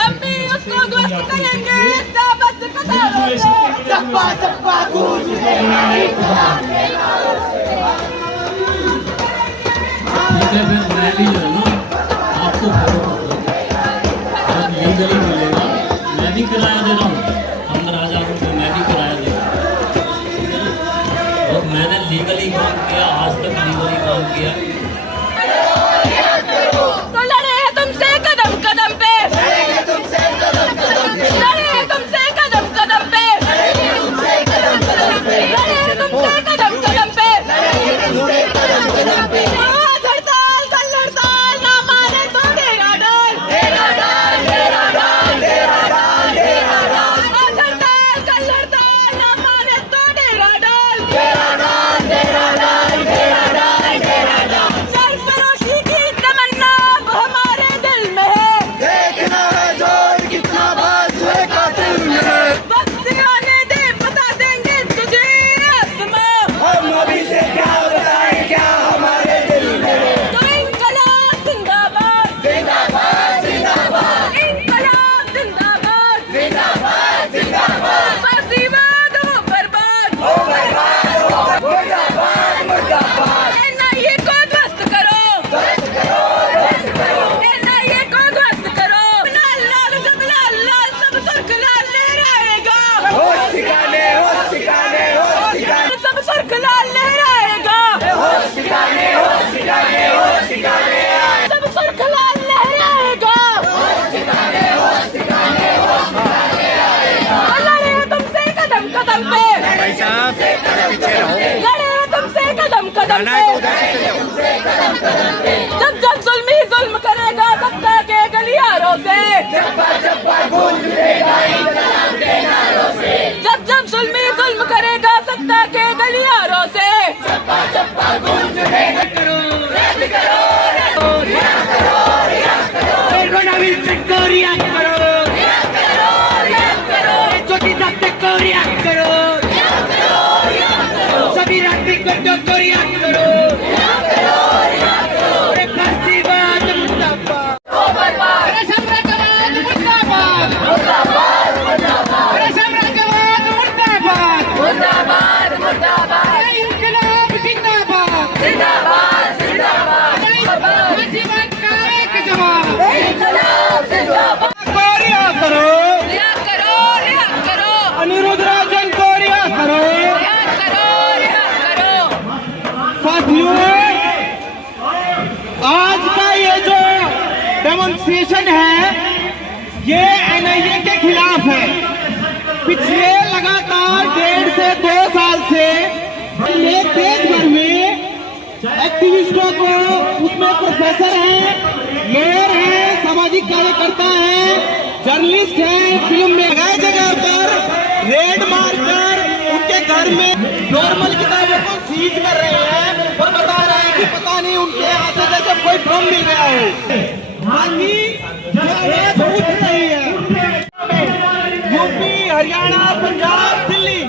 हम भी उसको ध्वस्त करेंगे साबित कदमों से। चप्पा चप्पा गूंज उठेगा इंकलाब के नारों से। फिर मैं भी जो है ना आपको लीगली मिलेगा, मैं भी किराया दे रहा हूँ 15,000 रुपये, मैं भी किराया दे रहा हूँ। और मैंने लीगली काम किया, आज तक लीगली काम किया। तो लड़े तुमसे कदम कदम पे, लड़े तुमसे कदम कदम पे, लड़े तुमसे कदम कदम पे, लड़े तुमसे कदम कदम पे, लड़े तुमसे कदम कदम पे, लड़े तुमसे कदम कदम पे। आज हड़ताल कल हड़ताल ना माने तो डेरा डाल, डेरा डाल, डेरा डाल, डेरा डाल, डेरा डाल। आज हड़ताल कल हड़ताल ना माने तो डेरा डाल, डेरा डाल, डेरा डाल, डेरा डाल, डेरा डाल। सरफरोशी की तमन्ना अब हमारे दिल में है, देखना है जोर कितना बाज है कातिल में। वक्त आने दे बता देंगे तुझे आसमां, हम अभी से क्या बताएं क्या हमारे दिल में है। तो इंकलाब जिंदाबाद, जिंदाबाद, जिंदाबाद, इंकलाब जिंदाबाद, जिंदाबाद, जिंदाबाद। फासीवाद हो बर्बाद, हो बर्बाद, हो मुर्दाबाद, मुर्दाबाद। एनआईए को ध्वस्त करो, ध्वस्त करो, ध्वस्त करो। एनआईए को ध्वस्त करो। लाल लाल सब लाल लाल सब सुर्ख लाल लहराएगा, होश ठिकाने, होश ठिकाने, होश ठिकाने। सब सुर्ख लाल लहराएगा, होश ठिकाने, होश ठिकाने, होश ठिकाने। सब सुर्ख लाल लहराएगा, होश ठिकाने, होश ठिकाने, होश ठिकाने आएगा। लड़े तुमसे कदम कदम पे, भाई साहब पीछे रहो, लड़े तुमसे कदम कदम पे, तुमसे कदम कदम पे। जब जब जुल्मी जुल्म करेगा सत्ता के गलियारों से, चप्पा चप्पा गूंज उठेगा इंकलाब के नारों से। जब जब जुल्मी जुल्म करेगा सत्ता के गलियारों से, चप्पा चप्पा गूंज उठेगा। करो रद्द करो, रिया करो, रिया करो, कोरोना विरुद्ध को रिया करो, रिया करो, रिया करो। ज्योति दत्त को रिया करो, रिया करो, रिया करो। सभी राजनीतिक गुंडों को रिया करो, रिया करो, रिया करो। फासीवाद मुर्दाबाद, हो बर्बाद। अरे साम्राज्यवाद मुर्दाबाद, मुर्दाबाद, मुर्दाबाद। अरे साम्राज्यवाद मुर्दाबाद, मुर्दाबाद, मुर्दाबाद। अरे इंकलाब जिंदाबाद, जिंदाबाद, जिंदाबाद। फासीवाद का एक जवाब, इंकलाब जिंदाबाद। रिया करो, रिया करो, रिया करो। अनिरुद्ध राजन को रिया करो, रिया करो, रिया करो। साथियों, आज का ये जो डेमोन्स्ट्रेशन है ये एनआईए के खिलाफ है। पिछले लगातार 1.5 से 2 साल से ये देश भर में एक्टिविस्टों को, उसमें प्रोफेसर हैं, लॉयर हैं, सामाजिक कार्यकर्ता हैं, जर्नलिस्ट हैं, फिल्म में जगह जगह पर रेड मारकर उनके घर में नॉर्मल किताबों को सीज कर रहे हैं और बता रहे हैं कि पता नहीं उनके यहाँ से जैसे कोई बम मिल गया हो। बाकी आवाज उठ रही है। यूपी, हरियाणा, पंजाब, दिल्ली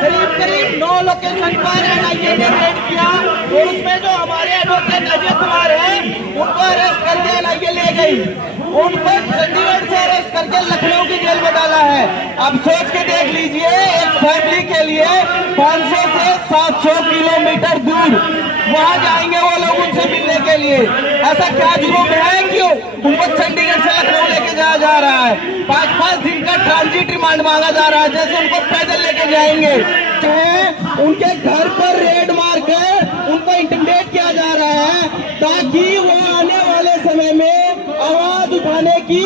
करीब करीब 9 लोकेशन पर एनआईए ने रेड किया और उसमें जो हमारे एडवोकेट अजय कुमार हैं उनको अरेस्ट करके एनआईए ले गई। उनको चंडीगढ़ से अरेस्ट करके लखनऊ की जेल में डाला है। अब सोच के देख लीजिए, एक फैमिली के लिए 500 से 700 किलोमीटर दूर वहाँ जाएंगे वो लोग उनसे मिलने के लिए। ऐसा क्या जुर्म है कि उनको चंडीगढ़ से लखनऊ लेके जाया जा रहा है। 5-5 दिन का ट्रांजिट रिमांड मांगा जा रहा है, जैसे उनको पैदल लेके जाएंगे। उनके घर पर रेड मारकर उनको इंटिमिडेट किया जा रहा है ताकि वो आने वाले समय में आवाज उठाने की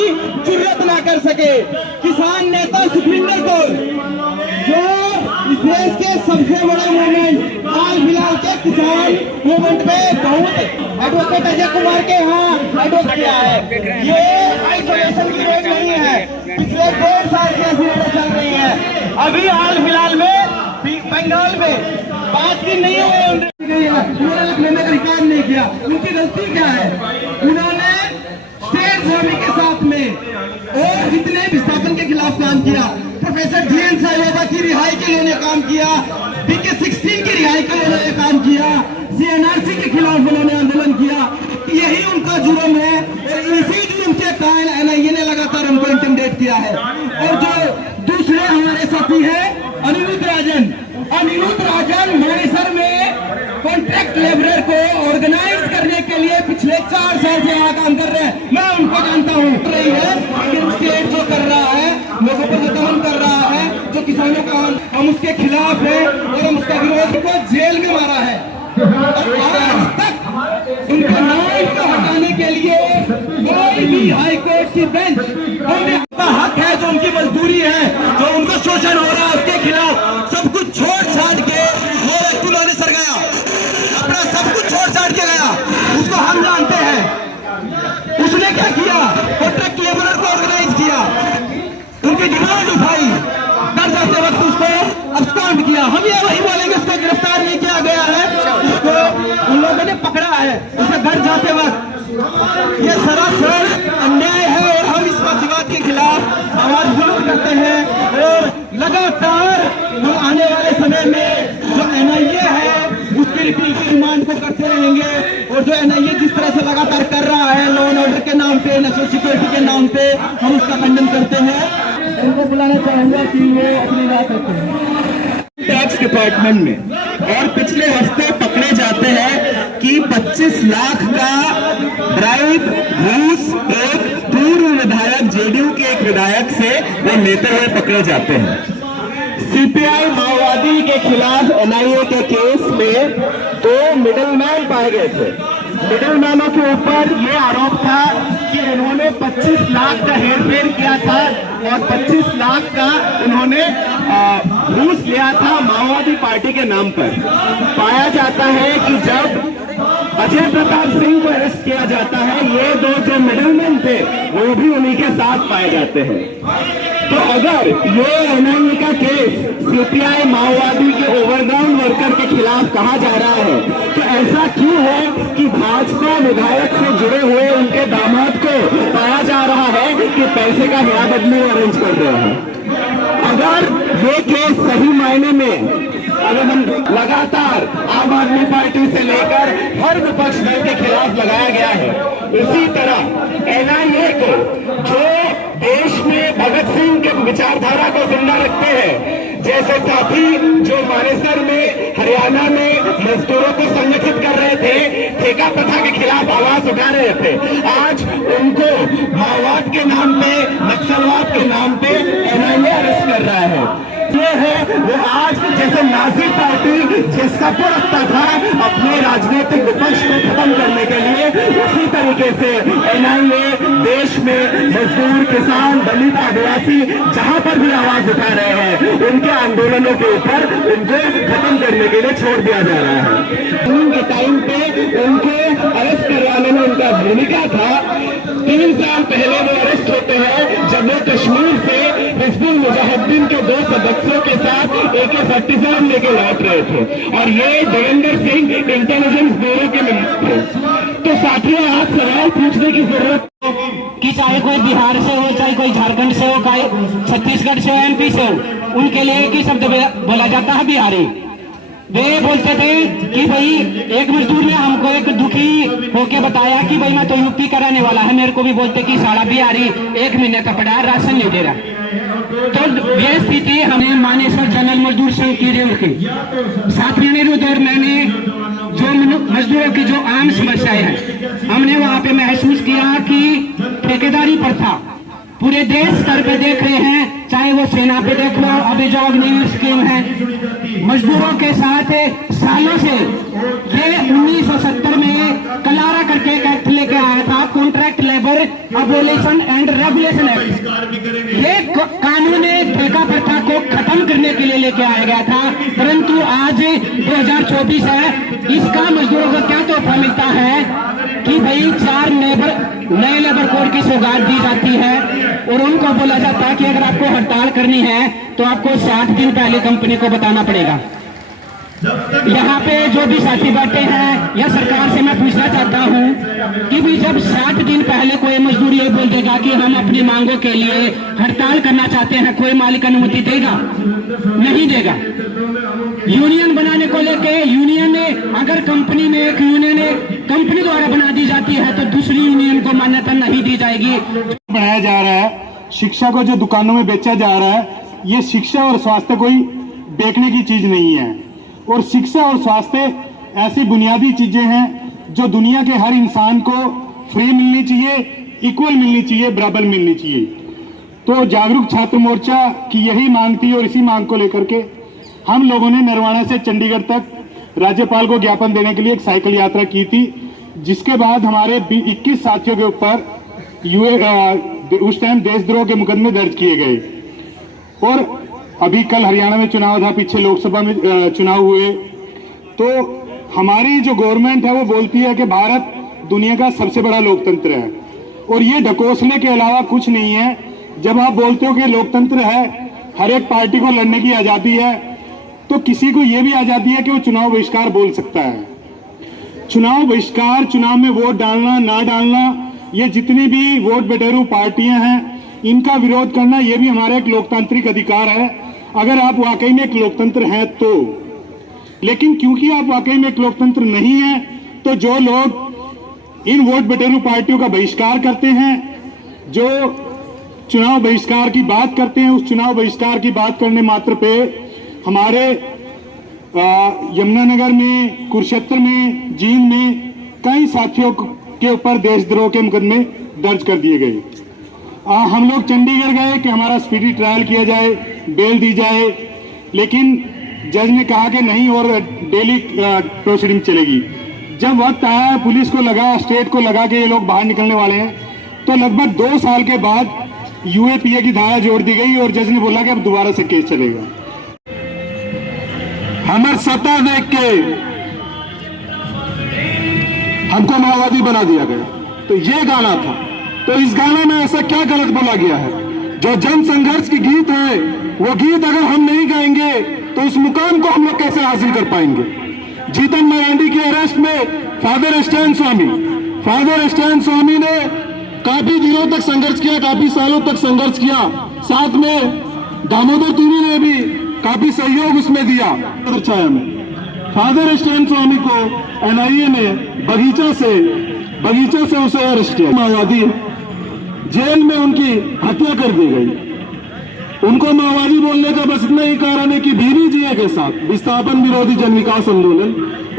जुर्रत ना कर सके। किसान नेता सुखविंदर कौर, जो इस देश के सबसे बड़े मूवमेंट हाल फिलहाल के किसान मूवमेंट में बहुत एडवोकेट अजय कुमार के यहाँ एडवोकेट है। ये आइसोलेशन की रेड नहीं है, पिछले 1.5 साल से ऐसी रेडें चल रही है। अभी हाल फिलहाल में बंगाल में 5 दिन नहीं हुए, उन्होंने लिखने में रिकॉर्ड नहीं किया। उनकी गलती क्या है? उन्होंने स्टेट स्वामी के साथ में और जितने विस्थापन के खिलाफ काम किया, प्रोफेसर DN साहिबा की रिहाई के लिए उन्होंने काम किया, BK16 की रिहाई के लिए उन्होंने काम किया, CNRC के खिलाफ उन्होंने आंदोलन किया। यही उनका जुर्म है और इसी जुर्म के कारण NIA ने लगातार उनको इंटिमिडेट किया है। और जो दूसरे हमारे साथी है अनिरुद्ध राजन मानेसर में कॉन्ट्रैक्ट लेबरर को ऑर्गेनाइज करने के लिए पिछले 4 साल से यहाँ काम कर रहे हैं। मैं उनको जानता हूँ रही है लेकिन स्टेट जो कर रहा है, लोगों पर जो दमन कर रहा है, जो किसानों का हम उसके खिलाफ है और हम उसका विरोध को जेल में मारा है। और आज तक उनका नाम को हटाने के लिए कोई भी हाई कोर्ट की बेंच उनका हक है, जो उनकी मजदूरी है, जो उनको शोषण हो रहा है उसके खिलाफ सब कुछ छोड़ छाड़ के वो व्यक्ति मानेसर गया, अपना सब कुछ छोड़ छाड़ के गया। उसको हम जानते हैं उसने क्या किया, कॉन्ट्रैक्ट लेबरर को ऑर्गेनाइज किया, उनकी डिमांड उठाई, डर जाते वक्त उसको अब्सकॉन्ड किया। हम ये वही बोलेंगे उसको गिरफ्तार नहीं किया गया है, उसको उन लोगों ने पकड़ा है उसके घर जाते वक्त। ये सरासर अन्याय है और हम इस फासीवाद के खिलाफ आवाज बुलंद करते हैं और लगातार हम आने वाले समय में जो NIA है उसकी रिपील की डिमांड को करते रहेंगे। और जो NIA जिस तरह से लगातार कर रहा है लॉ एंड ऑर्डर के नाम पे, नेशनल सिक्योरिटी के नाम पे, हम उसका खंडन करते हैं। उनको बुलाना चाहूंगा कि वो अपनी बात रखते हैं टैक्स डिपार्टमेंट में। और पिछले हफ्ते पकड़े जाते हैं कि 25 लाख का ड्राइव घूस एक पूर्व विधायक JDU के एक विधायक से वो लेते हुए पकड़े जाते हैं। CPI माओवादी के खिलाफ NIA के केस में 2 मिडलमैन पाए गए थे। मिडलमैनों के ऊपर ये आरोप था कि इन्होंने 25 लाख का हेरफेर किया था और 25 लाख का इन्होंने घूस लिया था माओवादी पार्टी के नाम पर। पाया जाता है कि जब अजय प्रताप सिंह को अरेस्ट किया जाता है, ये 2 जो मिडलमैन थे वो भी उन्हीं के साथ पाए जाते हैं। तो अगर ये NIA का केस CPI माओवादी के ओवरग्राउंड वर्कर के खिलाफ कहा जा रहा है, तो ऐसा क्यों है कि भाजपा विधायक से जुड़े हुए उनके दामाद को पाया जा रहा है कि पैसे का हिया बदली अरेंज कर रहे हैं? अगर ये केस सही मायने में, अगर हम लगातार आम आदमी पार्टी से लेकर हर विपक्ष दल के खिलाफ लगाया गया है, इसी तरह NIA को जो देश में भगत सिंह के विचारधारा को जिंदा रखते हैं, जैसे साथी जो मानेसर में हरियाणा में मजदूरों को संगठित कर रहे थे, ठेका प्रथा के खिलाफ आवाज उठा रहे थे, आज उनको माओवाद के नाम पे, नक्सलवाद के नाम पे NIA अरेस्ट कर रहा है। ये है वो आज जैसे नाजी पार्टी जिसका को रखता था अपने राजनीतिक विपक्ष को खत्म करने के लिए, उसी तरीके से NIA देश में मजदूर, किसान, दलित, आदिवासी जहां पर भी आवाज उठा रहे हैं उनके आंदोलनों के ऊपर उनको खत्म करने के लिए छोड़ दिया जा रहा है। उनके टाइम पे उनको अरेस्ट करवाने में उनका भूमिका था। 3 साल पहले वो अरेस्ट होते हैं जब वो कश्मीर से हिजबुल मुजाहिदीन के 2 सदस्यों के साथ AK-47 लेके लौट रहे थे और ये देवेंद्र सिंह इंटेलिजेंस ब्यूरो के मिनिस्टर थे। तो साथियों, आज सवाल पूछने की जरूरत कि चाहे कोई बिहार से हो, चाहे कोई झारखंड से हो, चाहे छत्तीसगढ़ से हो, MP से हो, उनके लिए एक ही शब्द बोला जाता है बिहारी। वे बोलते थे कि भाई एक मजदूर ने हमको एक दुखी होके बताया कि भाई मैं तो यूपी का रहने वाला है, मेरे को भी बोलते कि साला बिहारी 1 महीने का पड़ा है, राशन नहीं दे रहा। तो ये स्थिति हमें मानेसर जनरल मजदूर संघ की रही। साथियों ने और मैंने जो मजदूरों की जो आम समस्याएं हैं, हमने वहां पे महसूस किया कि ठेकेदारी प्रथा पूरे देश स्तर पे देख रहे हैं, चाहे वो सेना पे देख लो, अभी जो अग्निवीर स्कीम है, मजदूरों के साथ सालों से ये 1970 में कलारा करके एक एक्ट लेके आया था, contract labour abolition and regulation act. ये कानून ठेका प्रथा को खत्म करने के लिए लेके आया गया था, परंतु आज 2024 है, इसका मजदूरों को क्या तोहफा मिलता है कि भाई 4 नए लेबर कोड की सौगात दी जाती है और उनको बोला जाता है कि अगर आपको हड़ताल करनी है तो आपको 60 दिन पहले कंपनी को बताना पड़ेगा। यहाँ पे जो भी साथी बैठे हैं या सरकार से मैं पूछना चाहता हूँ कि भी जब 60 दिन पहले कोई मजदूर ये बोल देगा कि हम अपनी मांगों के लिए हड़ताल करना चाहते हैं, कोई मालिक अनुमति देगा? नहीं देगा। यूनियन बनाने को लेके यूनियन ने अगर कंपनी में एक यूनियन कंपनी द्वारा बना दी जाती है तो दूसरी यूनियन को मान्यता नहीं दी जाएगी। बनाया जा रहा है, शिक्षा को जो दुकानों में बेचा जा रहा है, ये शिक्षा और स्वास्थ्य कोई बेचने की चीज नहीं है। और शिक्षा और स्वास्थ्य ऐसी बुनियादी चीजें हैं जो दुनिया के हर इंसान को फ्री मिलनी चाहिए, इक्वल मिलनी चाहिए, बराबर मिलनी चाहिए। तो जागरूक छात्र मोर्चा की यही मांग थी और इसी मांग को लेकर के हम लोगों ने नरवाना से चंडीगढ़ तक राज्यपाल को ज्ञापन देने के लिए एक साइकिल यात्रा की थी, जिसके बाद हमारे 21 साथियों के ऊपर उस टाइम देशद्रोह के मुकदमे दर्ज किए गए। और अभी कल हरियाणा में चुनाव था, पीछे लोकसभा में चुनाव हुए, तो हमारी जो गवर्नमेंट है वो बोलती है कि भारत दुनिया का सबसे बड़ा लोकतंत्र है, और ये ढकोसले के अलावा कुछ नहीं है। जब आप बोलते हो कि लोकतंत्र है, हर एक पार्टी को लड़ने की आजादी है, तो किसी को ये भी आजादी है कि वो चुनाव बहिष्कार बोल सकता है। चुनाव बहिष्कार, चुनाव में वोट डालना ना डालना, ये जितनी भी वोट बटेरू पार्टियां हैं, इनका विरोध करना, ये भी हमारा एक लोकतांत्रिक अधिकार है, अगर आप वाकई में एक लोकतंत्र हैं तो। लेकिन क्योंकि आप वाकई में एक लोकतंत्र नहीं है, तो जो लोग इन वोट बटेरू पार्टियों का बहिष्कार करते हैं, जो चुनाव बहिष्कार की बात करते हैं, उस चुनाव बहिष्कार की बात करने मात्र पे हमारे यमुनानगर में, कुरुक्षेत्र में, जींद में कई साथियों के ऊपर देशद्रोह के मुकदमे दर्ज कर दिए गए। हम लोग चंडीगढ़ गए कि हमारा स्पीडी ट्रायल किया जाए, बेल दी जाए, लेकिन जज ने कहा कि नहीं और डेली प्रोसीडिंग चलेगी। जब वक्त आया, पुलिस को लगा, स्टेट को लगा कि ये लोग बाहर निकलने वाले हैं, तो लगभग 2 साल के बाद यूएपीए की धारा जोड़ दी गई और जज ने बोला कि अब दोबारा से केस चलेगा। हमारे सत्ता देख के हमको माओवादी बना दिया गया, तो ये गाना था। तो इस गाने में ऐसा क्या गलत बोला गया है? जो जन संघर्ष की गीत है, वो गीत अगर हम नहीं गाएंगे तो उस मुकाम को हम लोग कैसे हासिल कर पाएंगे? जीतन मरांडी के अरेस्ट में फादर स्टैन स्वामी ने काफी दिनों तक संघर्ष किया, काफी सालों तक संघर्ष किया। साथ में दामोदर तुरी ने भी काफी सहयोग उसमें दिया। छाया में फादर स्टैन स्वामी को एनआईए ने बगीचा से उसे अरेस्ट किया। माओवादी जेल में उनकी हत्या कर दी गई। उनको माओवादी बोलने का बस इतना ही कारण है कि भीरी जी के साथ विस्थापन विरोधी जन विकास आंदोलन,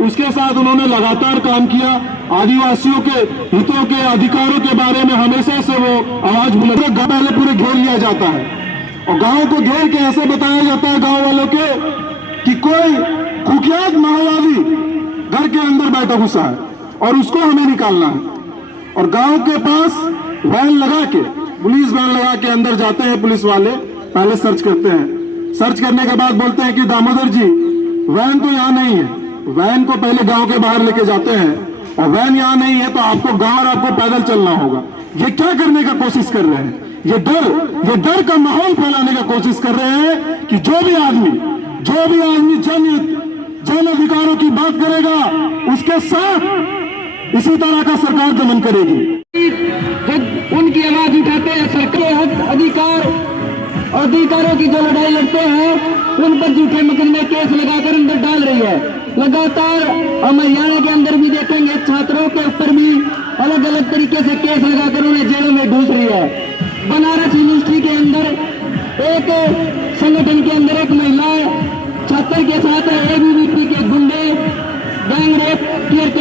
उसके साथ उन्होंने लगातार काम किया। आदिवासियों के हितों के अधिकारों के बारे में हमेशा से वो आवाज बुलंद। पहले पूरे घेर लिया जाता है और गांव को घेर के ऐसे बताया जाता है गांव वालों के कि कोई कुख्यात माओवादी घर के अंदर बैठा घुसा है और उसको हमें निकालना है। और गांव के पास वैन लगा के, पुलिस वैन लगा के अंदर जाते हैं पुलिस वाले, पहले सर्च करते हैं। सर्च करने के बाद बोलते हैं कि दामोदर जी वैन तो यहाँ नहीं है। वैन को पहले गांव के बाहर लेके जाते हैं और वैन यहाँ नहीं है तो आपको गांव और आपको पैदल चलना होगा। ये क्या करने का कोशिश कर रहे हैं? ये डर का माहौल फैलाने का कोशिश कर रहे हैं कि जो भी आदमी जन अधिकारों की बात करेगा, उसके साथ इसी तरह का सरकार दमन करेगी। जब उनकी आवाज उठाते हैं, सरकार अधिकारों की जो लड़ाई लड़ते हैं, उन पर झूठे मुकदमे केस लगाकर अंदर डाल रही है। लगातार हम हरियाणा के अंदर भी देखेंगे, छात्रों के ऊपर भी अलग अलग तरीके से केस लगाकर उन्हें जेलों में घूस रही है। बनारस यूनिवर्सिटी के अंदर एक संगठन के अंदर एक महिला छात्र के साथ एबीवीपी के गुंडे गैंग रेप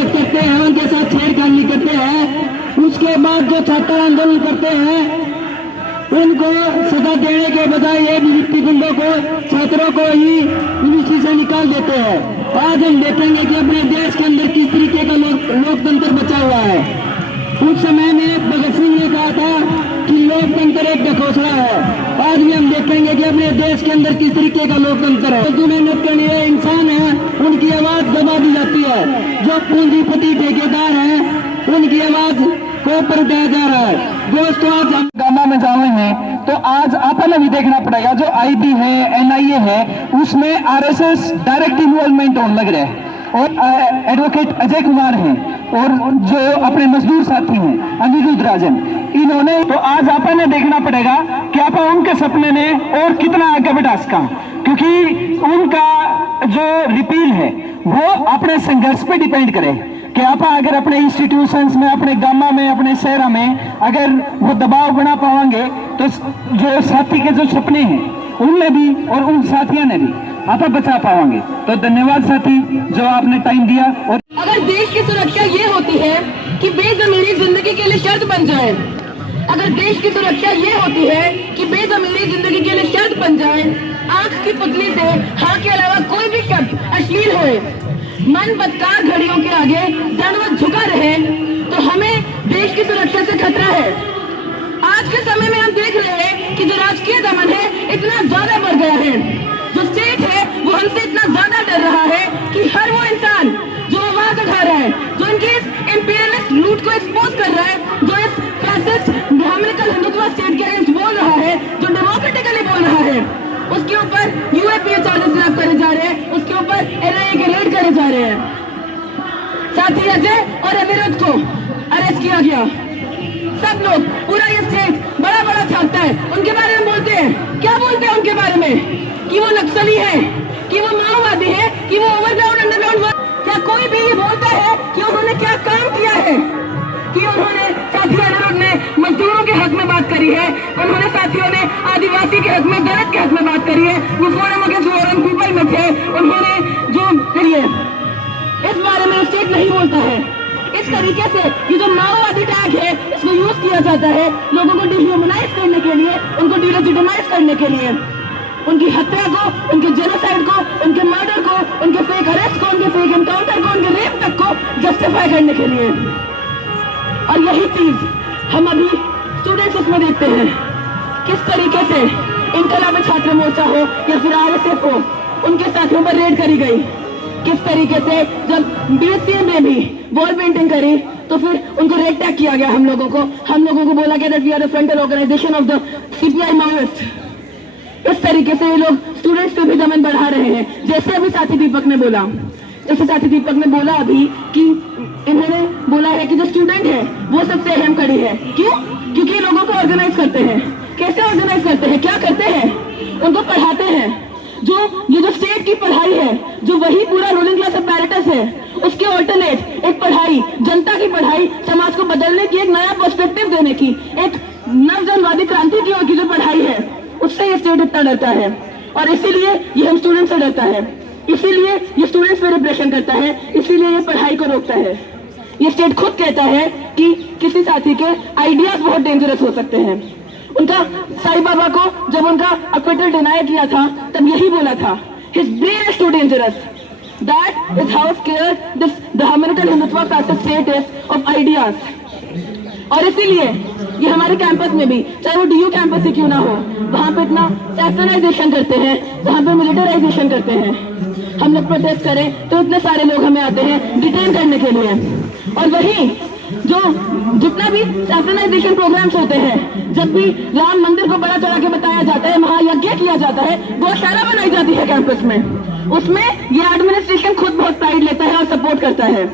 करते हैं, उनके साथ छेड़खानी करते हैं। उसके बाद जो छात्र आंदोलन करते हैं, उनको सजा देने के बजाय एबीवीपी गुंडों को, छात्रों को ही यूनिवर्सिटी से निकाल देते हैं। आज हम देखेंगे कि अपने देश के अंदर किस तरीके का लोकतंत्र बचा हुआ है। उस समय में भगत सिंह ने कहा था कि लोकतंत्र एक ढकोसला है। आज भी हम देखेंगे कि अपने देश के अंदर किस तरीके का लोकतंत्र है। जो मेहनत के लिए इंसान है, उनकी आवाज दबा दी जाती है। जो पूंजीपति ठेकेदार हैं, उनकी आवाज को ऊपर उठाया जा रहा है। दोस्तों, आज हम गामा में जाएंगे तो आज अपन भी देखना पड़ेगा जो आईबी है, एनआईए है, उसमें आरएसएस डायरेक्ट इन्वॉल्वमेंट होने लग रहा है। और एडवोकेट अजय कुमार हैं और जो अपने मजदूर साथी हैं अनिरुद्ध राजन, इन्होंने तो आज अपन ने देखना पड़ेगा कि आप उनके सपने ने और कितना आगे बढ़ा सका, क्योंकि उनका जो रिपील है वो अपने संघर्ष पे डिपेंड करे कि आप अगर अपने इंस्टीट्यूशंस में, अपने गामा में, अपने शहर में अगर वो दबाव बना पाएंगे तो जो साथी के जो सपने हैं उनने भी और उन साथियों ने भी आप बचा पाएंगे। तो धन्यवाद साथी जो आपने टाइम दिया। और अगर देश की सुरक्षा ये होती है कि बेजमीरी जिंदगी के लिए शर्त बन जाए, अगर देश की सुरक्षा ये होती है कि बेजमीरी जिंदगी के लिए शर्त बन जाए, आंख की पुतली से हाँ के अलावा कोई भी शब्द अश्लील होए, मन बदकार घड़ियों के आगे दंडवत झुका रहे, तो हमें देश की सुरक्षा से खतरा है। आज के समय में हम देख रहे हैं कि जो राजकीय दमन है इतना ज्यादा बढ़ गया है, जो स्टेट है वो हमसे इतना ज्यादा डर रहा है कि हर वो इंसान जो आवाज उठा रहा है, जो इनकी इस इंपीरियलिस्ट लूट को एक्सपोज कर रहा है, जो इस फैसिस्ट ब्राह्मणिकल हिंदुत्व स्टेट के अगेंस्ट बोल रहा है, जो डेमोक्रेटिकली बोल रहा है, उसके ऊपर यूएपीए चार्जेस लग करे जा रहे हैं, उसके ऊपर एनआईए के रेड करे जा रहे हैं। साथी अजय और अनिरुद्ध को अरेस्ट किया गया। सब लोग, पूरा ये स्टेट बड़ा बड़ा छापता है, उनके बारे में बोलते हैं। क्या बोलते हैं उनके बारे में? कि वो नक्सली है, कि वो माओवादी है, कि वो ओवरग्राउंड अंडरग्राउंड। क्या कोई भी ये बोलता है कि उन्होंने क्या काम किया है? कि उन्होंने, साथी अनिरुद्ध ने मजदूरों के हक में बात करी है, उन्होंने साथियों ने आदिवासी के हक में, दलित के हक में बात करी है, वो फोरम अगेंस्ट वॉर पीपल में थे, उन्होंने जो करिए इस बारे में स्टेट नहीं बोलता है। इस तरीके से ये जो माओवादी टैग है इसको यूज किया जाता है लोगों को डिह्यूमनाइज करने के लिए, उनको डिलेजिटिमाइज करने के लिए, उनकी हत्या को, उनके जेनोसाइड को, उनके मर्डर को, उनके फेक अरेस्ट को, उनके फेक एनकाउंटर को, उनके रेप तक को जस्टिफाई करने के लिए। और यही चीज हम अभी स्टूडेंट्स उसमें देखते हैं, किस तरीके से इनकलाबी छात्र मोर्चा हो या फिर आरएसएफ हो, उनके साथियों पर रेड करी गई। किस तरीके से जब बीएससीएम में भी वॉल पेंटिंग करी तो फिर उनको रेड टैग किया गया। हम लोगों को बोला गया that we are the frontal organisation of the CPI Maoist. इस तरीके से ये लोग स्टूडेंट्स पे भी दमन बढ़ा रहे हैं। जैसे अभी साथी दीपक ने बोला अभी कि इन्होंने बोला है कि जो स्टूडेंट है वो सबसे अहम कड़ी है। क्यों? क्योंकि लोगों को ऑर्गेनाइज करते हैं। कैसे ऑर्गेनाइज करते हैं? क्या करते हैं? उनको पढ़ाते हैं। ये जो स्टेट की पढ़ाई है, जो वही पूरा रूलिंग क्लास अपैरेटस है, उसके ऑल्टरनेट एक पढ़ाई, जनता की पढ़ाई, समाज को बदलने की, एक नया पर्सपेक्टिव देने की, एक नवजनवादी क्रांति की ओर की जो पढ़ाई है, उससे ये स्टेट इतना डरता है। और इसीलिए ये हम स्टूडेंट से डरता है, इसीलिए ये स्टूडेंट्स पे रिप्रेशन करता है, इसीलिए ये पढ़ाई को रोकता है। ये स्टेट खुद कहता है कि किसी साथी के आइडियाज बहुत डेंजरस हो सकते हैं। उनका साईं बाबा को जब उनका अक्विटल डिनाई किया था तब यही बोला था, his brain is too dangerous, that is how scared this Brahmanical Hindutva fascist state is of ideas. और इसीलिए ये हमारे कैंपस में भी, चाहे वो डीयू कैंपस से क्यों ना हो, वहां पे इतना सेक्टराइजेशन करते हैं, वहां पे मिलिटराइजेशन करते हैं। हम लोग प्रोटेस्ट करें तो इतने सारे लोग हमें आते हैं डिटेन करने के लिए। और वही जो जितना भी सेक्टराइजेशन प्रोग्राम्स होते हैं, जब भी राम मंदिर को बड़ा चढ़ा के बताया जाता है, महायज्ञ किया जाता है, गौशाला बनाई जाती है कैंपस में, उसमें ये एडमिनिस्ट्रेशन खुद बहुत प्राइड लेता है और सपोर्ट करता है।